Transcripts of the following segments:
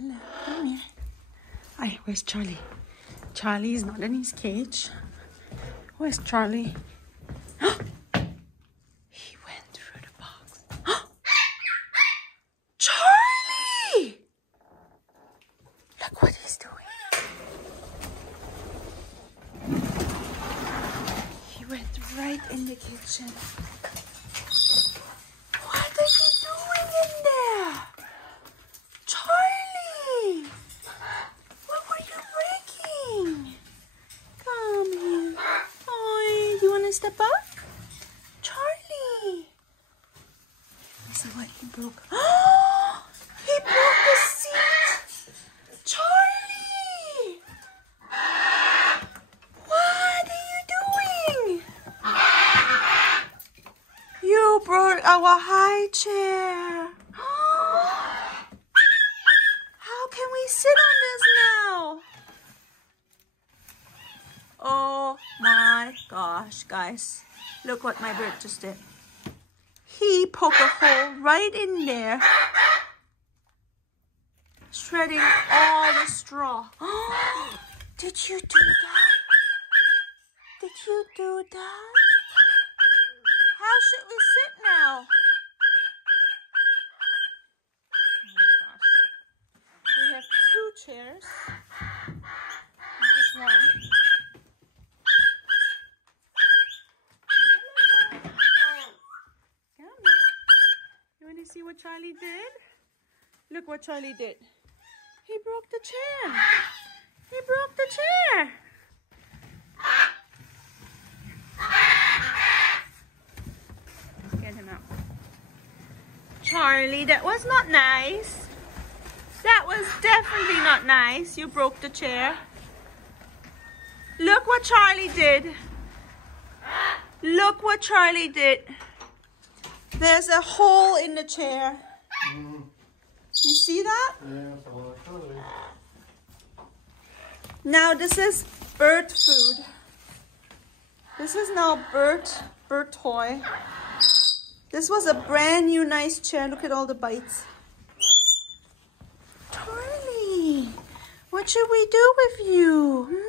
Hello, come here. Hi, where's Charlie? Charlie is not in his cage. Where's Charlie? He went through the box. Charlie! Look what he's doing. He went right in the kitchen. What are you doing in there? Charlie! What were you breaking? Come here. Oh, do you want to step up? Charlie! Let's see what he broke. Oh! He broke the seat! Charlie! What are you doing? You broke our high chair. How can we sit on this now? Oh my gosh, guys. Look what my bird just did. He poked a hole right in there, shredding all the straw. Did you do that? Did you do that? How should we sit now? Oh my gosh. We have 2 chairs. And just one. You want to see what Charlie did? Look what Charlie did. He broke the chair. He broke the chair. Let's get him out. Charlie, that was not nice. That was definitely not nice. You broke the chair. Look what Charlie did. Look what Charlie did. There's a hole in the chair. You see that? Now this is bird food. This is now bird toy. This was a brand new nice chair. Look at all the bites. Charlie, what should we do with you?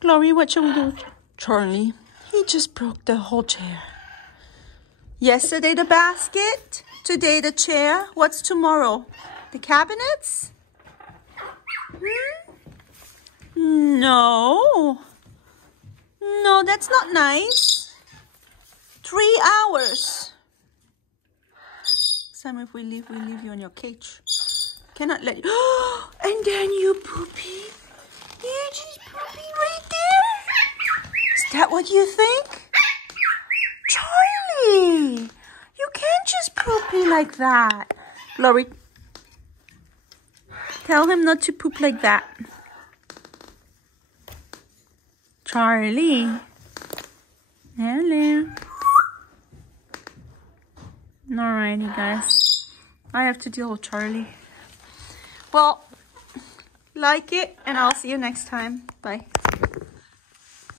Glory, what should we do? Charlie, he just broke the whole chair. Yesterday the basket, today the chair. What's tomorrow? The cabinets? No. No, that's not nice. 3 hours. Sam, if we leave you in your cage. Cannot let you. And then you poopy. You just poopy right there. Is that what you think? Charlie, you can't just poopy like that. Glory, tell him not to poop like that. Charlie. Hello. Alrighty, guys. I have to deal with Charlie. Well, like it, and I'll see you next time. Bye.